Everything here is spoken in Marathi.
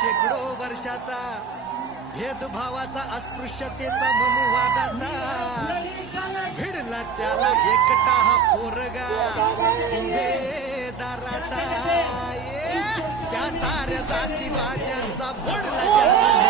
शेकडो वर्षाचा भेदभावाचा अस्पृश्यतेचा मनुवादाचा भिडला त्याला एकटा हा पोरगा सुभेदाराचा त्या साऱ्या जातीवाद्यांचा बोडला